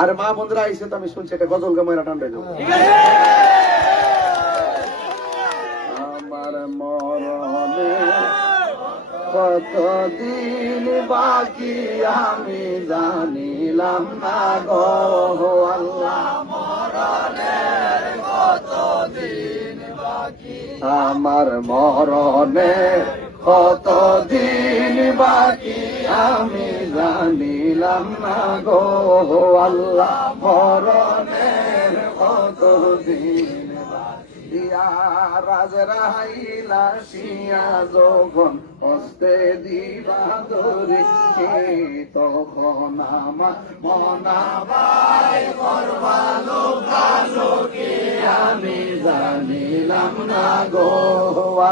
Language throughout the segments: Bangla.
আর মা বন্ধুরা আইসে তো আমি শুনছি এটা গজল গাময়রা টান দেবো। আমার মরণে কতদিন বাকি আমি জানিলাম না গো আল্লাহ, মরণের কতদিন বাকি আমার মরণে কতদিন বাকি আমি জানিলাম না গো আল্লাহ, মরণের কতদিন রাজরাইলা শিয়া যখন হস্তে দিবা ধরে তখন আমার মনাবাই করবালো কালোকে আমি জানিলাম না গো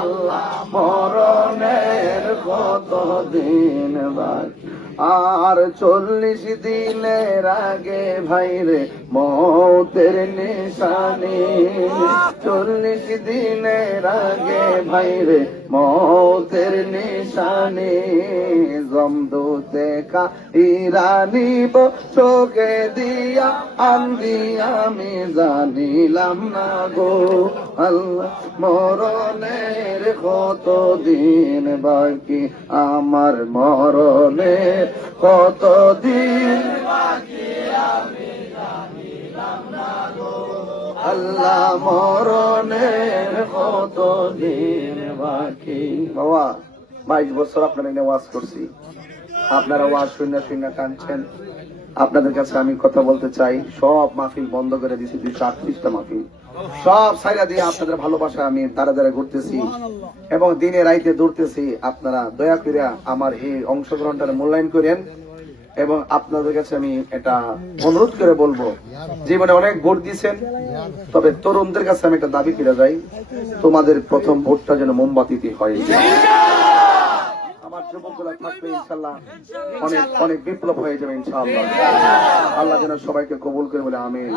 আল্লাহ, মরণের কতদিন বাকি আর 40 দিনের আগে ভাইরে মৌতের নিশানি, 40 দিনের আগে ভাইরে মৌতের নিশানি জমদূতে ইরানিব চোখে দিয়া আন্দি আমি জানিলাম না গো আল্লাহ, মরণের কতদিন বাকি আমার মরণের কতদিন বাকি আমি জানিলাম না গো আল্লাহ, মরণের কতদিন বাকি। বাবা 22 বছর আপনারা এনে ওয়াজ করছি, আপনারা ওয়াজ শুনে শুনে কাঁদছেন। আপনাদের কাছে আমি কথা বলতে চাই, সব মাহফিল বন্ধ করে দিয়েছি, 238টা মাহফিল সব ছাইরা দিয়ে আপনাদের ভালোবাসা আমি তারা তারা ঘুরতেছি এবং দিনে রাইতে দৌড়তেছি। আপনারা দয়া করে আমার এই অংশগ্রহণটা মূল্যায়ন করেন এবং আপনাদের কাছে আমি এটা অনুরোধ করে বলবো, জীবনে অনেক ভোট দিয়েছেন, তবে তরুণদের কাছে আমি একটা দাবি করে যাই, তোমাদের প্রথম ভোটটা যেন মোমবাতিতে হয়। আমার যুবকরা থাকবে ইনশাল্লাহ, অনেক অনেক বিপ্লব হয়ে যাবে ইনশাআল্লাহ। আল্লাহ যেন সবাইকে কবুল করে বলে আমিন।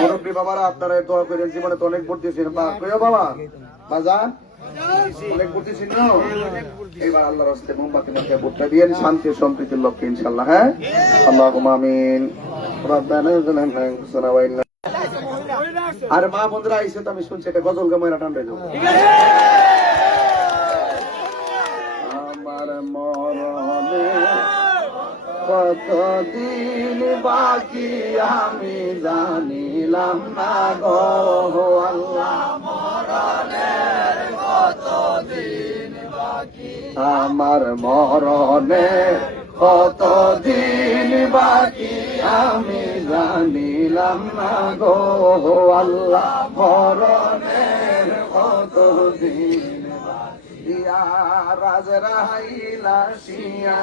মুরব্বী বাবারা আপনারা দোয়া করেন, জীবনে তো অনেক ভোট দিয়েছেন বাবা বাজান, অনেক ভোট দিয়েছেন না, এবার আল্লাহর হস্তে মোমবাতি মাথায় ভোটটা দিয়েন শান্তি সম্প্রীতির লক্ষ্যে ইনশাআল্লাহ। হ্যাঁ, আল্লাহুম্মা আমিন। আর মা বন্ধুরা আইসে তো আমি শুনছি এটা গজল গাময়রা টান দেবো। আমার মরণে কতদিন বাকি আমি জানিলাম না গো আল্লাহ, মরণের কতদিন বাকি আমার মরণে কতদিন বাকি আমি জানিলাম না গো আল্লাহ, মরণের কতদিন বাকি রাজরাইলা শিয়া